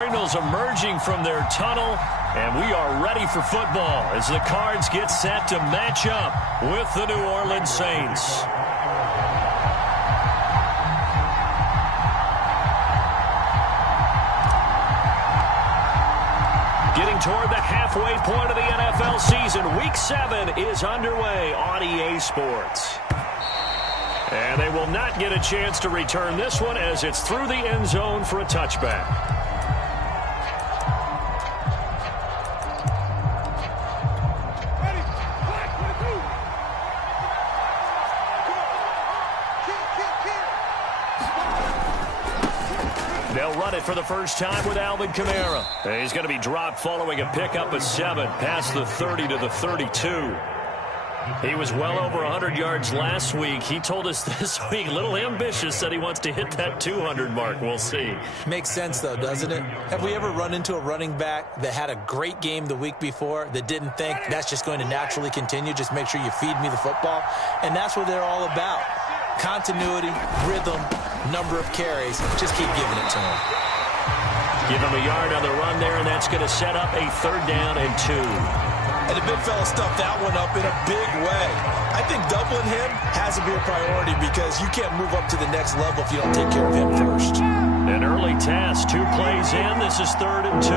Cardinals emerging from their tunnel, and we are ready for football as the Cards get set to match up with the New Orleans Saints. Getting toward the halfway point of the NFL season, Week 7 is underway on EA Sports. And they will not get a chance to return this one as it's through the end zone for a touchback. They'll run it for the first time with Alvin Kamara. He's going to be dropped following a pickup of 7 past the 30 to the 32. He was well over 100 yards last week. He told us this week, a little ambitious, said he wants to hit that 200 mark. We'll see. Makes sense, though, doesn't it? Have we ever run into a running back that had a great game the week before that didn't think that's just going to naturally continue? Just make sure you feed me the football. And that's what they're all about. Continuity, rhythm, number of carries. Just keep giving it to him. Give him a yard on the run there, and that's going to set up a 3rd down and 2. And the big fella stuffed that one up in a big way. I think doubling him has to be a priority because you can't move up to the next level if you don't take care of him first. An early test, 2 plays in. This is 3rd and 2.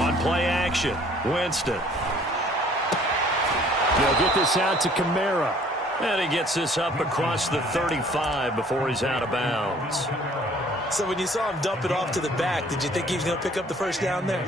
On play action, Winston. They'll get this out to Kamara. And he gets this up across the 35 before he's out of bounds. So when you saw him dump it off to the back, did you think he was going to pick up the first down there?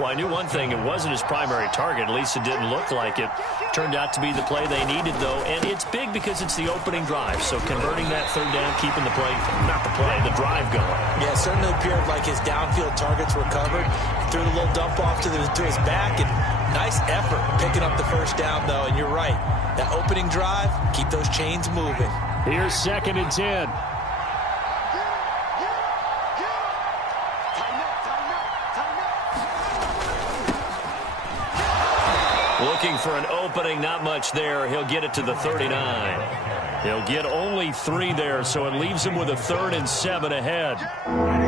Well, I knew one thing. It wasn't his primary target. At least it didn't look like it. Turned out to be the play they needed, though. And it's big because it's the opening drive. So converting that 3rd down, keeping the play, not the play, the drive going. Yeah, it certainly appeared like his downfield targets were covered. Threw the little dump off to his back. And nice effort picking up the first down, though. And you're right. That opening drive, keep those chains moving. Here's 2nd and 10. Looking for an opening, not much there. He'll get it to the 39. He'll get only 3 there, so it leaves him with a 3rd and 7 ahead.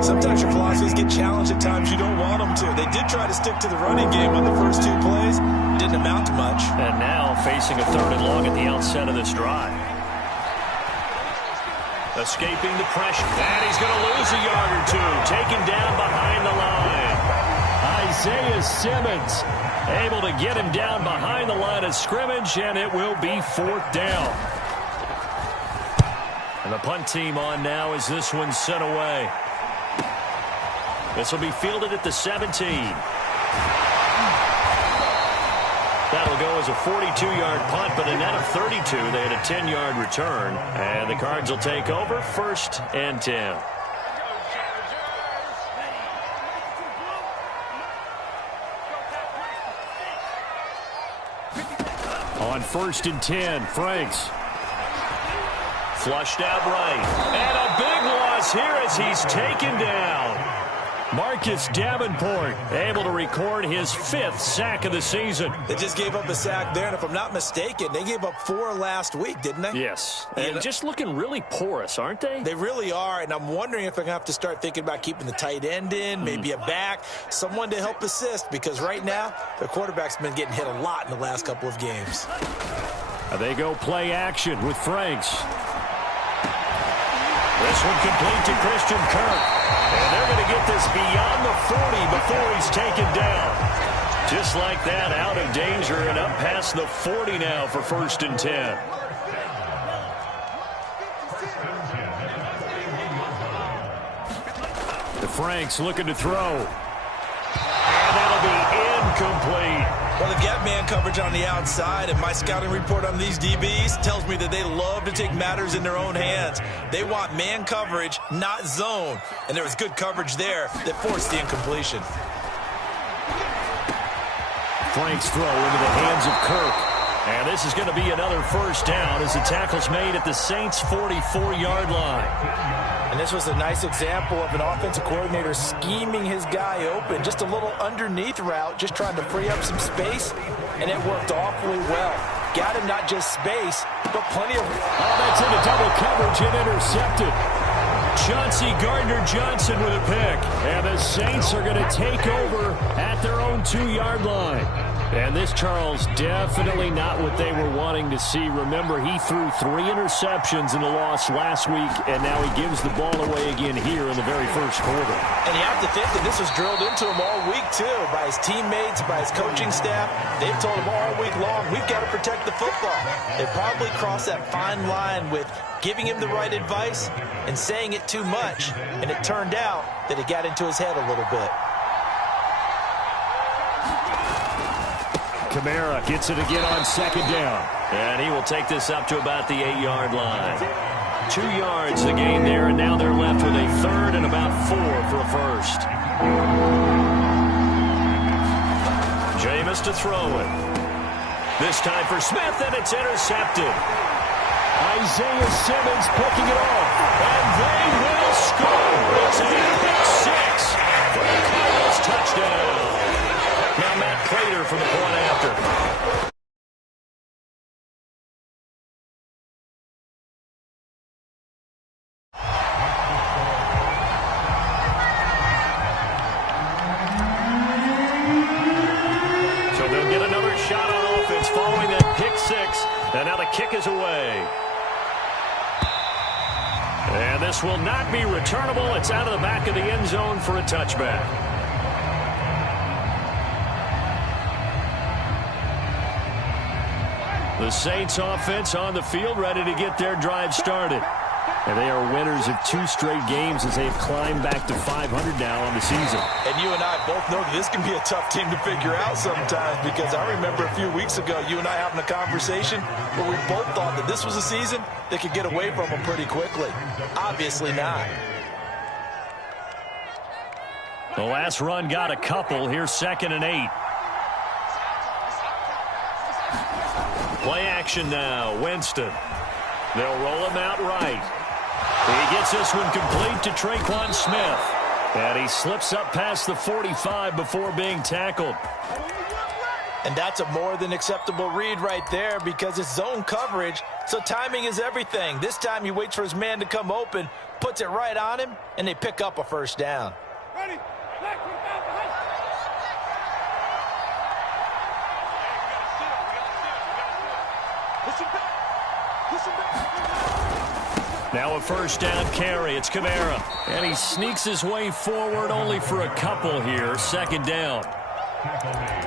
Sometimes your philosophies get challenged at times you don't want them to. They did try to stick to the running game on the first 2 plays. Didn't amount to much. And now facing a 3rd and long at the outset of this drive. Escaping the pressure. And he's going to lose a yard or 2. Taken down behind the line. Isaiah Simmons able to get him down behind the line of scrimmage, and it will be 4th down. And the punt team on now as this one's sent away. This will be fielded at the 17. That'll go as a 42-yard punt, but a net of 32. They had a 10-yard return, and the Cards will take over 1st and 10. On 1st and 10, Franks. Flushed out right. And a big loss here as he's taken down. Marcus Davenport able to record his 5th sack of the season. They just gave up a sack there, and if I'm not mistaken, they gave up 4 last week, didn't they? Yes. And just looking really porous, aren't they? They really are, and I'm wondering if they're going to have to start thinking about keeping the tight end in, maybe a back, someone to help assist, because right now, their quarterback's been getting hit a lot in the last couple of games. They go play action with Franks. This one complete to Christian Kirk. And they're going to get this beyond the 40 before he's taken down. Just like that, out of danger and up past the 40 now for 1st and 10. The Franks looking to throw. And that'll be incomplete. Well, they've got man coverage on the outside, and my scouting report on these DBs tells me that they love to take matters in their own hands. They want man coverage, not zone. And there was good coverage there that forced the incompletion. Franks throw into the hands of Kirk. And this is going to be another 1st down as the tackle's made at the Saints' 44-yard line. And this was a nice example of an offensive coordinator scheming his guy open. Just a little underneath route, just trying to free up some space, and it worked awfully well. Got him not just space, but plenty of... Oh, that's into double coverage and intercepted. Chauncey Gardner-Johnson with a pick. And the Saints are going to take over at their own 2-yard line. And this, Charles, definitely not what they were wanting to see. Remember, he threw 3 interceptions in the loss last week, and now he gives the ball away again here in the very first quarter. And you have to think that this was drilled into him all week, too, by his teammates, by his coaching staff. They've told him all week long, we've got to protect the football. They probably crossed that fine line with giving him the right advice and saying it too much, and it turned out that it got into his head a little bit. Kamara gets it again on second down. And he will take this up to about the 8-yard line. 2 yards the gain there, and now they're left with a third and about 4 for a first. Jameis to throw it. This time for Smith, and it's intercepted. Isaiah Simmons picking it off. And they will score. It's a pick 6 for the Cardinals touchdown. Now Matt Prater for the point after. So they'll get another shot on offense following that pick 6. And now the kick is away. And this will not be returnable. It's out of the back of the end zone for a touchback. The Saints offense on the field, ready to get their drive started. And they are winners of 2 straight games as they've climbed back to 500 now on the season. And you and I both know that this can be a tough team to figure out sometimes, because I remember a few weeks ago you and I having a conversation where we both thought that this was a season that could get away from them pretty quickly. Obviously not. The last run got a couple. Here's 2nd and 8. Play action now. Winston. They'll roll him out right. He gets this one complete to Traquan Smith. And he slips up past the 45 before being tackled. And that's a more than acceptable read right there, because it's zone coverage, so timing is everything. This time he waits for his man to come open, puts it right on him, and they pick up a first down. Ready? Now a first down carry. It's Kamara. And he sneaks his way forward only for a couple here. 2nd down.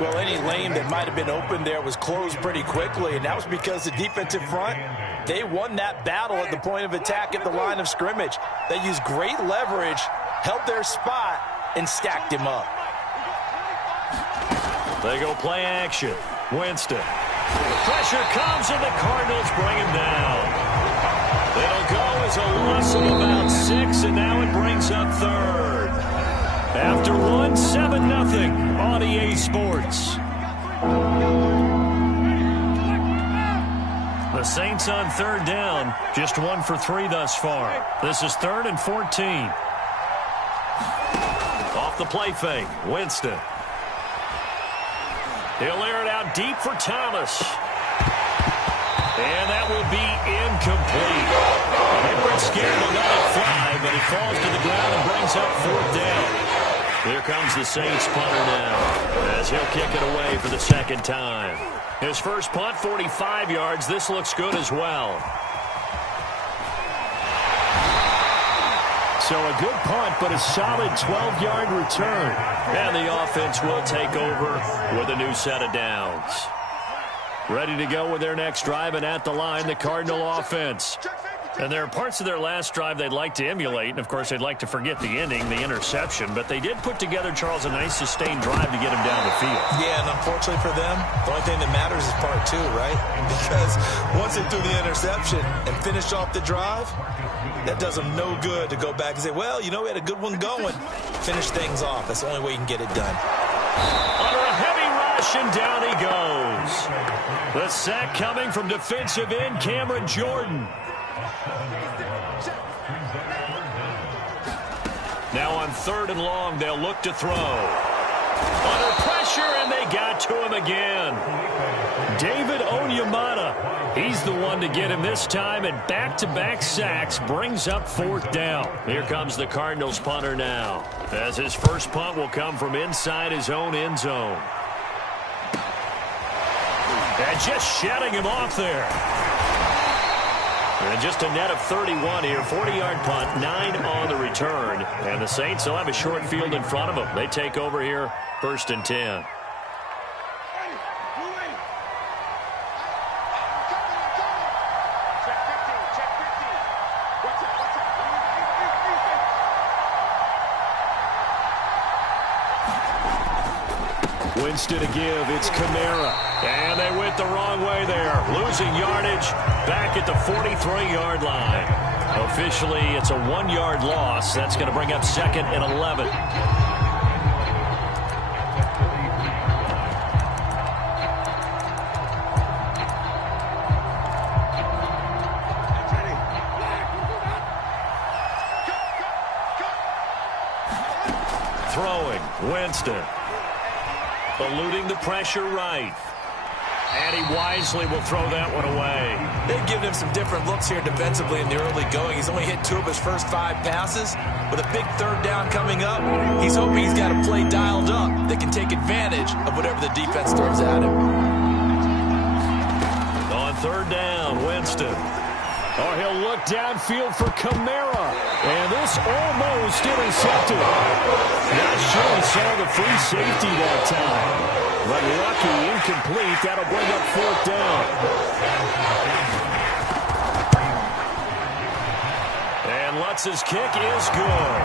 Well, any lane that might have been open there was closed pretty quickly, and that was because the defensive front, they won that battle at the point of attack at the line of scrimmage. They used great leverage, held their spot, and stacked him up. They go play action. Winston. Pressure comes, and the Cardinals bring him down. It'll go as a loss of about 6, and now it brings up 3rd. After 1, 7-0 on EA Sports. The Saints on 3rd down, just 1 for 3 thus far. This is 3rd and 14. Off the play fake, Winston. He'll air it out deep for Thomas. And that will be incomplete. They weren't scared to let it fly, but it falls to the ground and brings up 4th down. Here comes the Saints punter now, as he'll kick it away for the 2nd time. His first punt, 45 yards. This looks good as well. So a good punt, but a solid 12-yard return. And the offense will take over with a new set of downs. Ready to go with their next drive, and at the line, the Cardinal offense. And there are parts of their last drive they'd like to emulate, and of course they'd like to forget the ending, the interception, but they did put together, Charles, a nice sustained drive to get him down the field. Yeah, and unfortunately for them, the only thing that matters is part 2, right? Because once they threw the interception and finished off the drive, that does them no good to go back and say, well, you know, we had a good one going. Finish things off. That's the only way you can get it done. Under a heavy rush, and down he goes. The sack coming from defensive end Cameron Jordan. Now on 3rd and long, they'll look to throw. Under pressure, and they got to him again. David Onyemata, he's the one to get him this time, and back-to-back sacks brings up fourth down. Here comes the Cardinals punter now, as his first punt will come from inside his own end zone. And just shedding him off there. And just a net of 31 here, 40-yard punt, 9 on the return. And the Saints will have a short field in front of them. They take over here, 1st and 10. Winston to give. It's Kamara. And they went the wrong way there. Losing yardage back at the 43-yard line. Officially, it's a 1-yard loss. That's going to bring up 2nd and 11. Throwing. Winston. Eluding the pressure right. And he wisely will throw that one away. They've given him some different looks here defensively in the early going. He's only hit 2 of his first 5 passes. With a big 3rd down coming up, he's hoping he's got a play dialed up that can take advantage of whatever the defense throws at him. On 3rd down, Winston. Oh, he'll look downfield for Kamara. And this almost intercepted. Not sure he saw the free safety that time. But lucky, incomplete. That'll bring up 4th down. And Lutz's kick is good.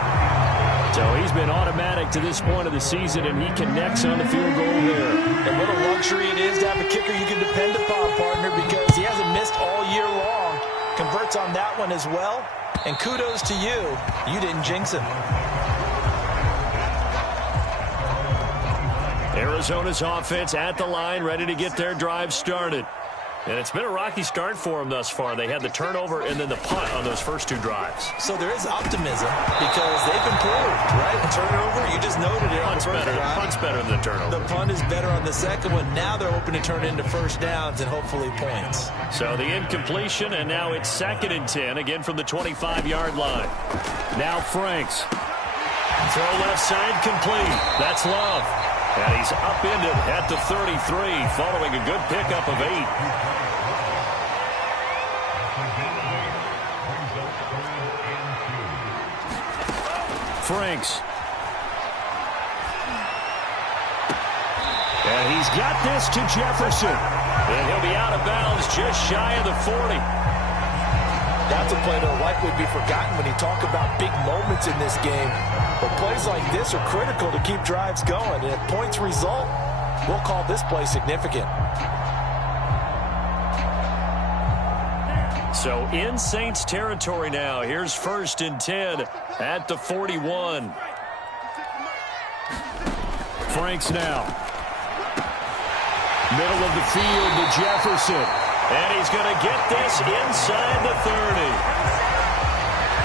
So he's been automatic to this point of the season, and he connects on the field goal there. And what a luxury it is to have a kicker you can depend upon, partner, because he hasn't missed all year long. Converts on that one as well. And kudos to you. You didn't jinx him. Arizona's offense at the line, ready to get their drive started. And it's been a rocky start for them thus far. They had the turnover and then the punt on those first 2 drives. So there is optimism because they've improved, right? The turnover, you just noted it. Punt's better than the turnover. The punt is better on the second one. Now they're hoping to turn it into first downs and hopefully points. So the incompletion, and now it's 2nd and 10, again from the 25-yard line. Now Franks. Throw left side complete. That's Love. And he's upended at the 33 following a good pickup of 8. Franks. And he's got this to Jefferson. And he'll be out of bounds just shy of the 40. That's a play that'll likely be forgotten when you talk about big moments in this game. But plays like this are critical to keep drives going. And if points result, we'll call this play significant. So in Saints territory now. Here's 1st and 10 at the 41. Franks now. Middle of the field to Jefferson. And he's going to get this inside the 30.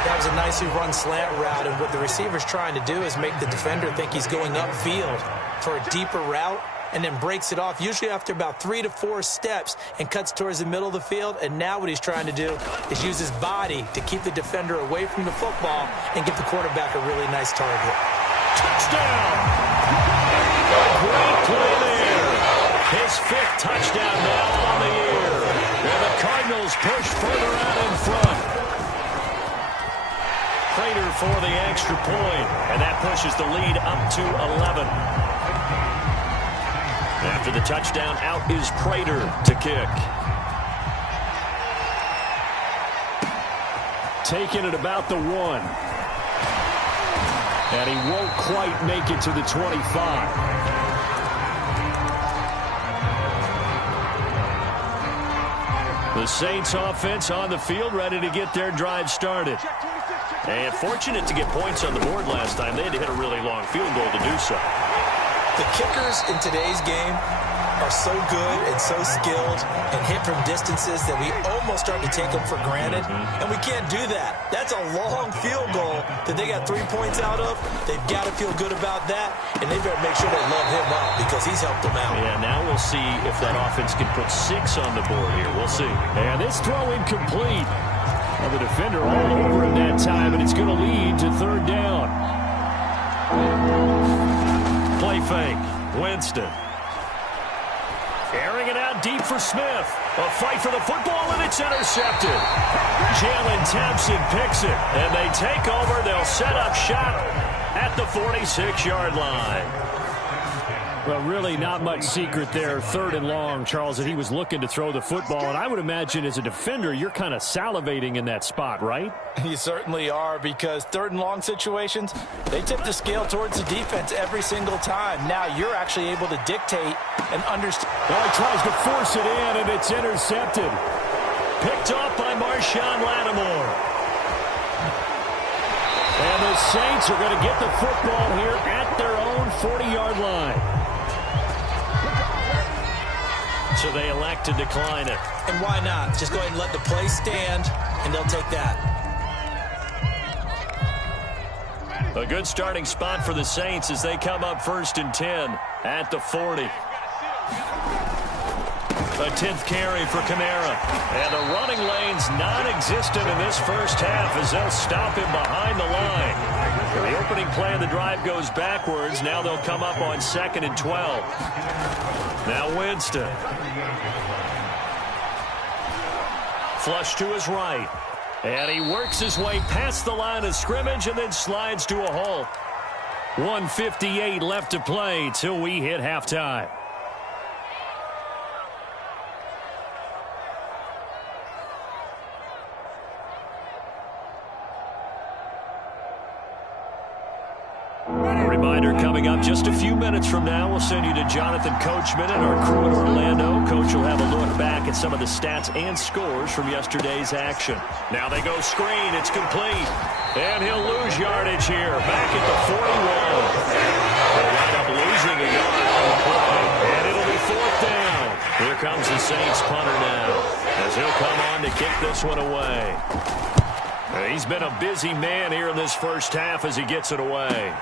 That was a nicely run slant route, and what the receiver's trying to do is make the defender think he's going upfield for a deeper route and then breaks it off, usually after about 3 to 4 steps, and cuts towards the middle of the field. And now what he's trying to do is use his body to keep the defender away from the football and give the quarterback a really nice target. Touchdown! A great play there. His 5th touchdown now on the year. And the Cardinals push further out in front. Prater for the extra point, and that pushes the lead up to 11. After the touchdown, out is Prater to kick. Taking it about the 1. And he won't quite make it to the 25. The Saints offense on the field, ready to get their drive started. And fortunate to get points on the board last time. They had to hit a really long field goal to do so. The kickers in today's game are so good and so skilled and hit from distances that we almost start to take them for granted, and we can't do that. That's a long field goal that they got 3 points out of. They've got to feel good about that, and they better make sure they love him up because he's helped them out. Yeah, now we'll see if that offense can put 6 on the board here. We'll see. And this throw incomplete. Well, the defender all over him that time, and it's going to lead to third down. Play fake. Winston. Airing it out deep for Smith. A fight for the football, and it's intercepted. Jalen Thompson picks it, and they take over. They'll set up shop at the 46-yard line. Well, really not much secret there. Third and long, Charles, that he was looking to throw the football. And I would imagine as a defender, you're kind of salivating in that spot, right? You certainly are, because third and long situations, they tip the scale towards the defense every single time. Now you're actually able to dictate and understand. Well, he tries to force it in, and it's intercepted. Picked off by Marshawn Lattimore. And the Saints are going to get the football here at their own 40-yard line. So they elect to decline it. And why not? Just go ahead and let the play stand, and they'll take that. A good starting spot for the Saints as they come up 1st and 10 at the 40. A 10th carry for Kamara. And the running lane's non-existent in this first half as they'll stop him behind the line. The opening play of the drive goes backwards. Now they'll come up on 2nd and 12. Now Winston. Flush to his right. And he works his way past the line of scrimmage and then slides to a halt. 1:58 left to play till we hit halftime. Reminder coming up just a few minutes from now. We'll send you to Jonathan Coachman and our crew in Orlando. Coach will have a look back at some of the stats and scores from yesterday's action. Now they go screen. It's complete. And he'll lose yardage here. Back at the 41. They'll wind up losing a yard on the play. And it'll be 4th down. Here comes the Saints punter now as he'll come on to kick this one away. He's been a busy man here in this first half as he gets it away.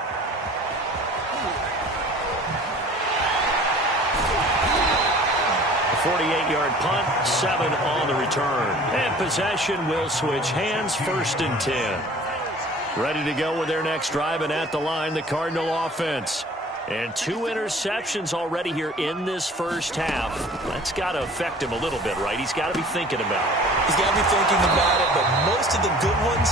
48-yard punt, 7 on the return. And possession will switch hands, 1st and 10. Ready to go with their next drive, and at the line, the Cardinal offense. And 2 interceptions already here in this first half. That's got to affect him a little bit, right? He's got to be thinking about it. He's got to be thinking about it, but most of the good ones,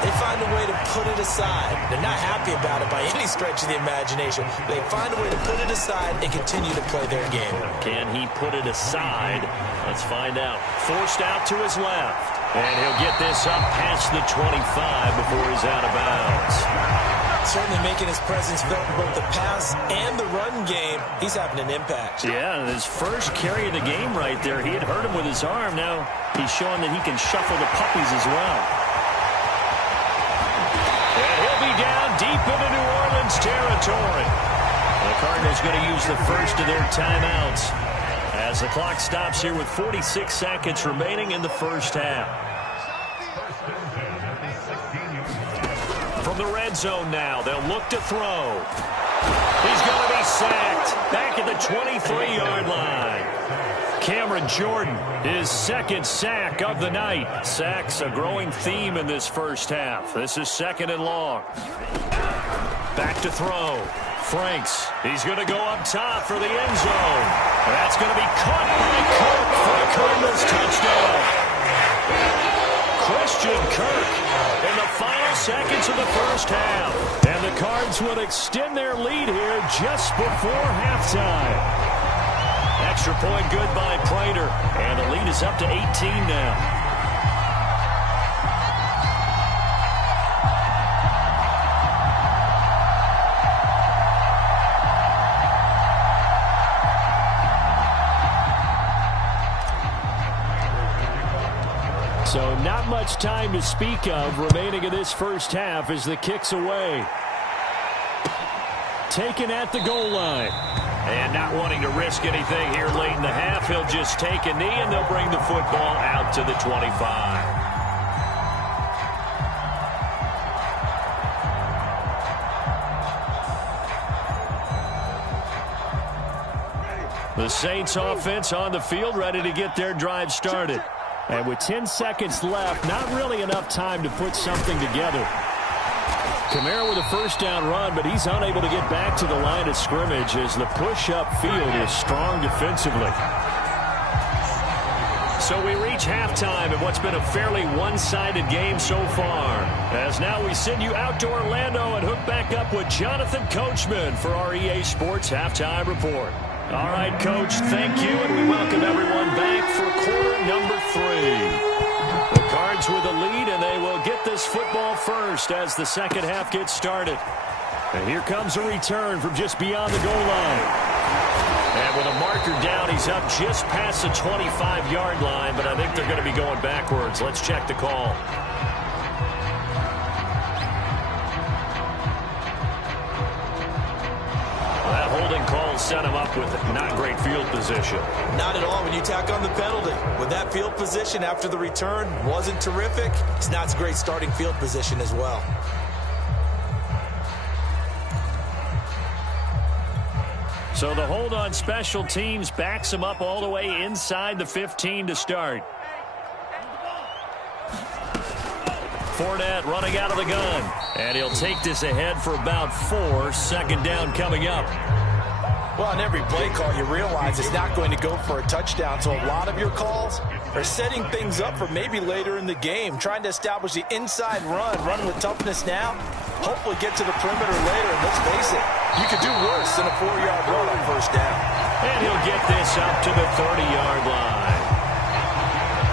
they find a way to put it aside. They're not happy about it by any stretch of the imagination. They find a way to put it aside and continue to play their game. Can he put it aside? Let's find out. Forced out to his left. And he'll get this up past the 25 before he's out of bounds. Certainly making his presence felt in both the pass and the run game. He's having an impact. Yeah, his first carry of the game right there, he had hurt him with his arm. Now he's showing that he can shuffle the puppies as well. And he'll be down deep into New Orleans territory. The Cardinals going to use the first of their timeouts as the clock stops here with 46 seconds remaining in the first half. From the red zone now, they'll look to throw. He's going to be sacked back at the 23-yard line. Cameron Jordan, his 2nd sack of the night. Sacks a growing theme in this first half. This is 2nd and long. Back to throw. Franks, he's going to go up top for the end zone. That's going to be caught by Kirk for a Cardinals touchdown. Christian Kirk in the final seconds of the first half. And the Cards would extend their lead here just before halftime. Extra point good by Prater. And the lead is up to 18 now. So not much time to speak of remaining in this first half as the kick's away. taken at the goal line. And not wanting to risk anything here late in the half, he'll just take a knee, and they'll bring the football out to the 25. The Saints offense on the field, ready to get their drive started. And with 10 seconds left, not really enough time to put something together. Kamara with a first down run, but he's unable to get back to the line of scrimmage as the push-up field is strong defensively. So we reach halftime in what's been a fairly one-sided game so far. As now we send you out to Orlando and hook back up with Jonathan Coachman for our EA Sports Halftime Report. All right, Coach, thank you, and we welcome everyone back for quarter number 3. The Cards with the lead, and they will get this football first as the second half gets started. And here comes a return from just beyond the goal line. And with a marker down, he's up just past the 25-yard line, but I think they're going to be going backwards. Let's check the call. That holding call set him up with not great field position. Not at all when you tack on the penalty. With that field position after the return wasn't terrific, it's not a great starting field position as well. So the hold on special teams backs him up all the way inside the 15 to start. Fournette running out of the gun. And he'll take this ahead for about 4. Second down coming up. Well, on every play call, you realize it's not going to go for a touchdown. So a lot of your calls are setting things up for maybe later in the game, trying to establish the inside run with toughness now. Hopefully get to the perimeter later. And let's face it, you could do worse than a 4-yard run on first down. And he'll get this up to the 30-yard line.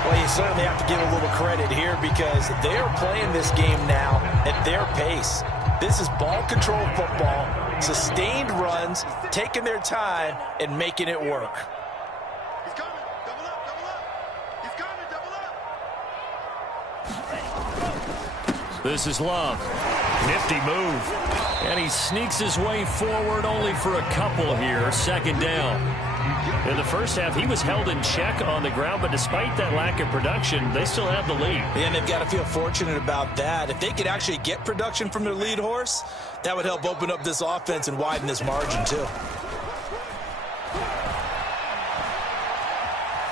Well, you certainly have to give a little credit here because they are playing this game now at their pace. This is ball control football, sustained runs, taking their time and making it work. He's coming. Double up, double up. He's coming, double up. This is Love. Nifty move. And he sneaks his way forward only for a couple here. Second down. In the first half, he was held in check on the ground, but despite that lack of production, they still have the lead. And they've got to feel fortunate about that. If they could actually get production from their lead horse, that would help open up this offense and widen this margin, too.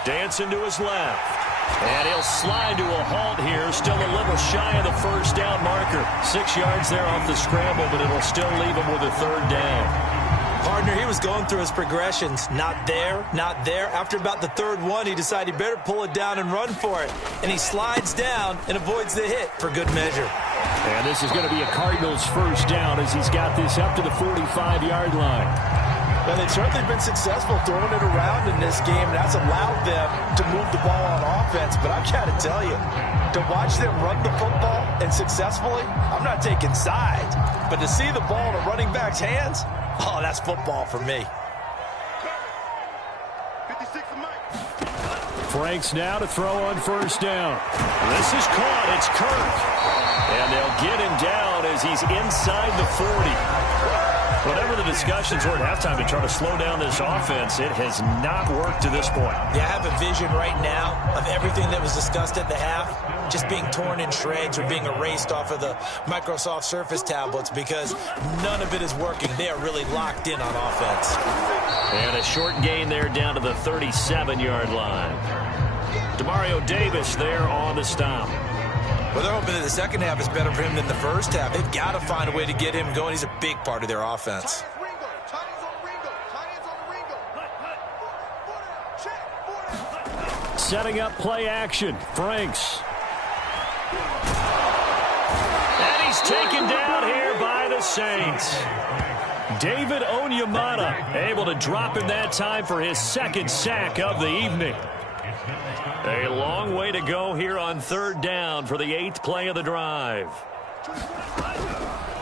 Dancing to his left. And he'll slide to a halt here. Still a little shy of the first down marker. 6 yards there off the scramble, but it'll still leave him with a third down. Partner, he was going through his progressions. Not there, not there. After about the third one, he decided he better pull it down and run for it. And he slides down and avoids the hit for good measure. And this is going to be a Cardinals first down as he's got this up to the 45-yard line. Well, they've certainly been successful throwing it around in this game, and that's allowed them to move the ball on offense. But I've got to tell you, to watch them run the football and successfully, I'm not taking sides. But to see the ball in a running back's hands, oh, that's football for me. 56 for Mike. Franks now to throw on first down. This is caught. It's Kirk. And they'll get him down as he's inside the 40. Whatever the discussions were at halftime to try to slow down this offense, it has not worked to this point. Yeah, I have a vision right now of everything that was discussed at the half just being torn in shreds or being erased off of the Microsoft Surface tablets because none of it is working. They are really locked in on offense. And a short gain there down to the 37-yard line. Demario Davis there on the stop. Well, they're hoping that the second half is better for him than the first half. They've got to find a way to get him going. He's a big part of their offense. Setting up play action. Franks. And he's taken down here by the Saints. David Onyemata able to drop him that time for his second sack of the evening. A long way to go here on third down for the 8th play of the drive.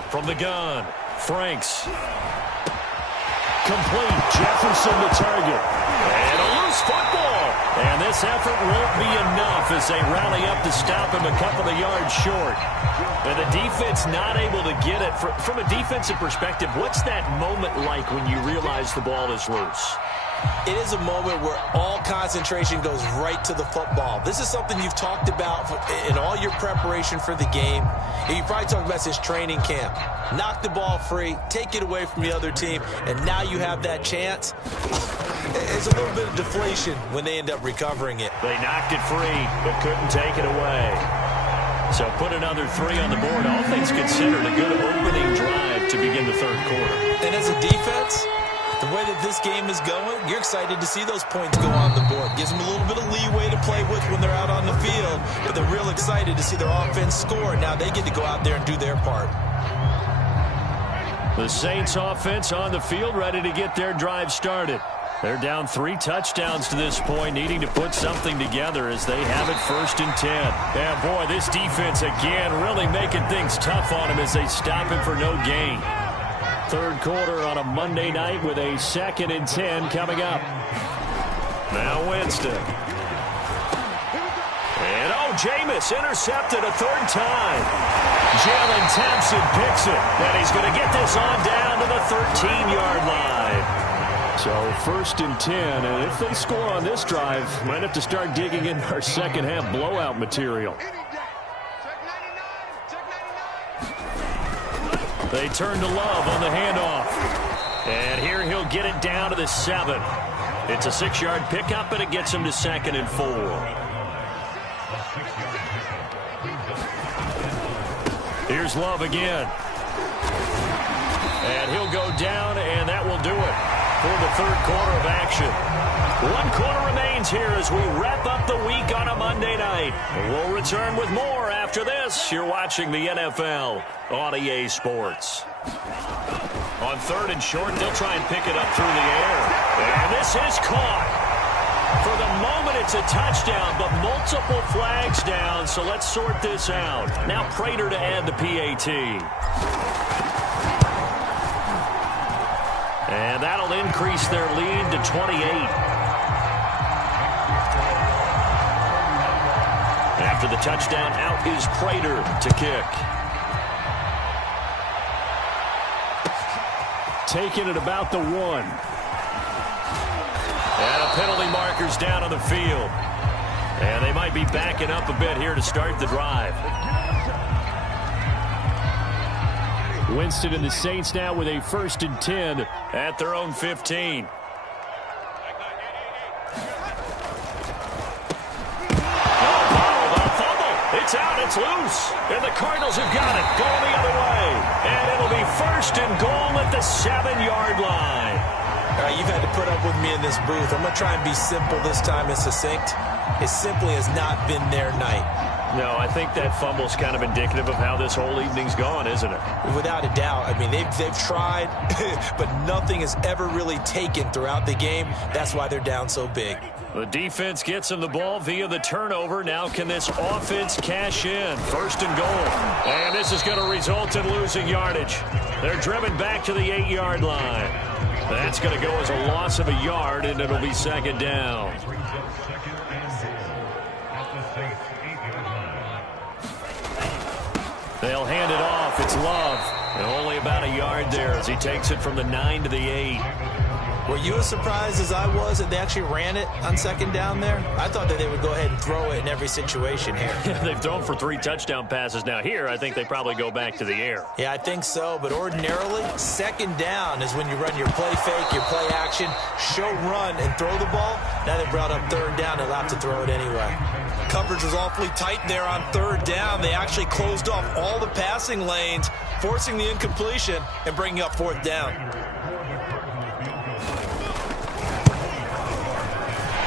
From the gun, Franks. Complete. Jefferson the target. And a loose football. And this effort won't be enough as they rally up to stop him a couple of yards short. And the defense not able to get it. From a defensive perspective, what's that moment like when you realize the ball is loose? It is a moment where all concentration goes right to the football. This is something you've talked about in all your preparation for the game. And you probably talked about since training camp. Knock the ball free, take it away from the other team, and now you have that chance. It's a little bit of deflation when they end up recovering it. They knocked it free, but couldn't take it away. So put another 3 on the board. All things considered, a good opening drive to begin the third quarter. And as a defense, the way that this game is going, you're excited to see those points go on the board. Gives them a little bit of leeway to play with when they're out on the field, but they're real excited to see their offense score. Now they get to go out there and do their part. The Saints offense on the field, ready to get their drive started. They're down 3 touchdowns to this point, needing to put something together as they have it 1st and 10. And boy, this defense again really making things tough on him as they stop him for no gain. Third quarter on a Monday night with a 2nd and 10 coming up. Now Winston. And Jameis intercepted a 3rd time. Jalen Thompson picks it. And he's going to get this on down to the 13-yard line. So 1st and 10, and if they score on this drive, might have to start digging in our second half blowout material. They turn to Love on the handoff. And here he'll get it down to the 7. It's a 6-yard pickup, and it gets him to 2nd and 4. Here's Love again. And he'll go down, and that will do it for the third quarter of action. 1 quarter remains here as we wrap up the week on a Monday night. We'll return with more after this. You're watching the NFL on EA Sports. On 3rd and short, they'll try and pick it up through the air. And this is caught. For the moment, it's a touchdown, but multiple flags down, so let's sort this out. Now Prater to add the PAT. And that'll increase their lead to 28. After the touchdown, out is Prater to kick. Taking it about the 1. And a penalty marker's down on the field. And they might be backing up a bit here to start the drive. Winston and the Saints now with a 1st and 10 at their own 15. It's out, it's loose, and the Cardinals have got it, going the other way. And it'll be 1st and goal at the 7-yard line. All right, you've had to put up with me in this booth. I'm going to try and be simple this time and succinct. It simply has not been their night. No, I think that fumble's kind of indicative of how this whole evening's gone, isn't it? Without a doubt. I mean, they've tried, but nothing has ever really taken throughout the game. That's why they're down so big. The defense gets him the ball via the turnover. Now can this offense cash in? 1st and goal. And this is going to result in losing yardage. They're driven back to the 8-yard line. That's going to go as a loss of a yard, and it'll be 2nd down. They'll hand it off. It's Love. And only about a yard there as he takes it from the 9 to the 8. Were you as surprised as I was that they actually ran it on 2nd down there? I thought that they would go ahead and throw it in every situation here. They've thrown for 3 touchdown passes. Now here, I think they probably go back to the air. Yeah, I think so. But ordinarily, 2nd down is when you run your play fake, your play action, show run, and throw the ball. Now they brought up 3rd down and allowed to throw it anyway. Coverage was awfully tight there on 3rd down. They actually closed off all the passing lanes, forcing the incompletion and bringing up 4th down.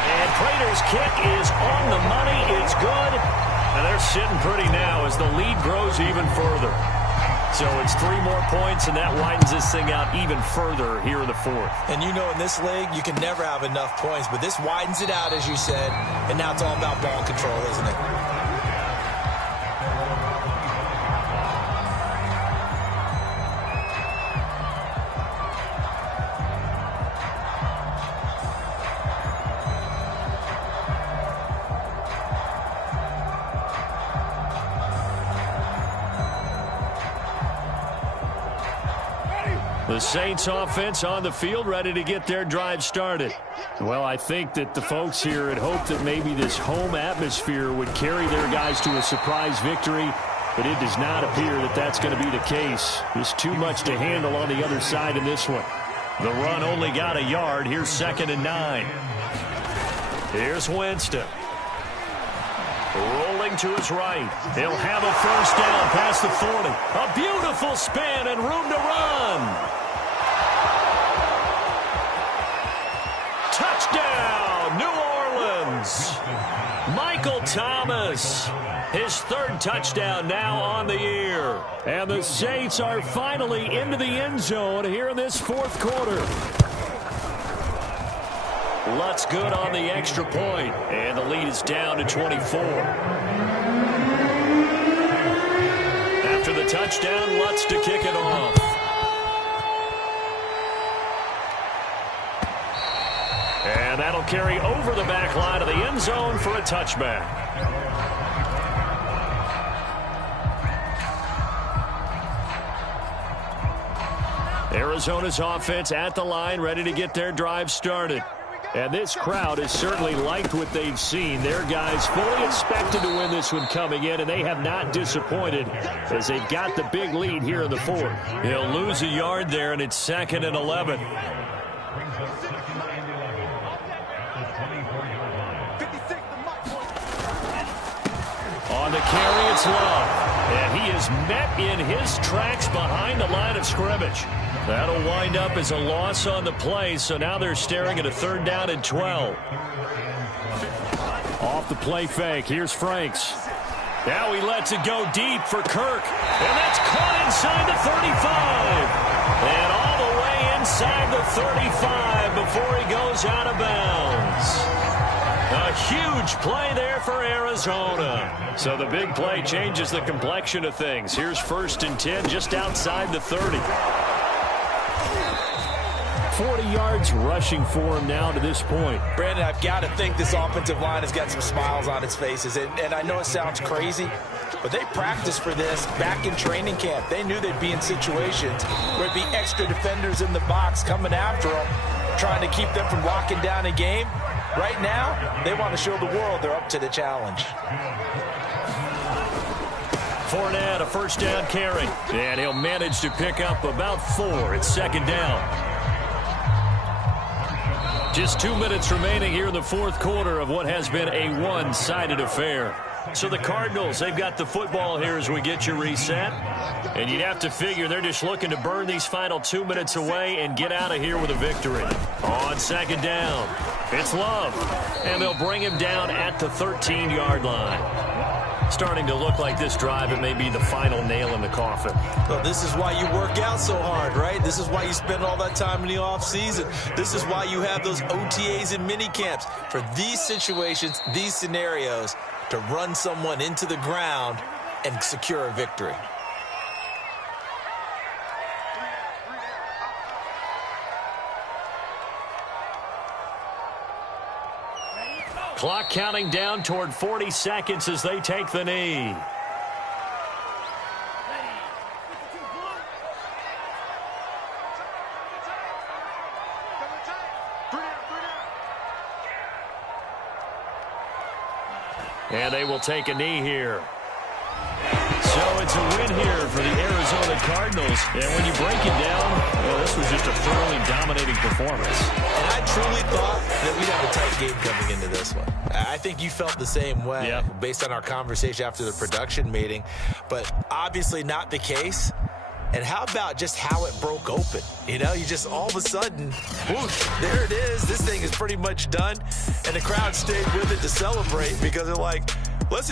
And Prater's kick is on the money. It's good. And they're sitting pretty now as the lead grows even further. So it's 3 more points, and that widens this thing out even further here in the 4th. And you know in this league, you can never have enough points, but this widens it out, as you said, and now it's all about ball control, isn't it? The Saints offense on the field, ready to get their drive started. Well, I think that the folks here had hoped that maybe this home atmosphere would carry their guys to a surprise victory, but it does not appear that that's going to be the case. There's too much to handle on the other side in this one. The run only got a yard. Here's 2nd and 9. Here's Winston. Rolling to his right. He'll have a first down past the 40. A beautiful spin and room to run. Touchdown, New Orleans. Michael Thomas. His 3rd touchdown now on the year. And the Saints are finally into the end zone here in this 4th quarter. Lutz good on the extra point, and the lead is down to 24. After the touchdown, Lutz to kick it off. And that'll carry over the back line of the end zone for a touchback. Arizona's offense at the line, ready to get their drive started. And this crowd has certainly liked what they've seen. Their guys fully expected to win this one coming in, and they have not disappointed as they've got the big lead here in the 4th. He'll lose a yard there, and it's 2nd and 11. On the carry, it's Love. And he is met in his tracks behind the line of scrimmage. That'll wind up as a loss on the play, so now they're staring at a 3rd down and 12. Off the play fake, here's Franks. Now he lets it go deep for Kirk. And that's caught inside the 35. And all the way inside the 35 before he goes out of bounds. A huge play there for Arizona. So the big play changes the complexion of things. Here's 1st and 10 just outside the 30. 40 yards rushing for him now to this point. Brandon, I've got to think this offensive line has got some smiles on its faces. And I know it sounds crazy, but they practiced for this back in training camp. They knew they'd be in situations where there'd be extra defenders in the box coming after them, trying to keep them from locking down a game. Right now, they want to show the world they're up to the challenge. Fournette, a 1st down carry. And he'll manage to pick up about 4. It's 2nd down. Just 2 minutes remaining here in the 4th quarter of what has been a one-sided affair. So the Cardinals, they've got the football here as we get you reset. And you'd have to figure they're just looking to burn these final 2 minutes away and get out of here with a victory. On 2nd down, it's Love. And they'll bring him down at the 13-yard line. Starting to look like this drive, it may be the final nail in the coffin. Well, this is why you work out so hard, right? This is why you spend all that time in the offseason. This is why you have those OTAs and mini camps. For these situations, these scenarios, to run someone into the ground and secure a victory. Clock counting down toward 40 seconds as they take the knee. And they will take a knee here. So it's a win here for the Arizona Cardinals. And when you break it down, well, this was just a thoroughly dominating performance. And I truly thought that we'd have a tight game coming into this one. I think you felt the same way based on our conversation after the production meeting. But obviously not the case. And how about just how it broke open? You know, you just all of a sudden, whoosh, there it is. This thing is pretty much done. And the crowd stayed with it to celebrate because they're like,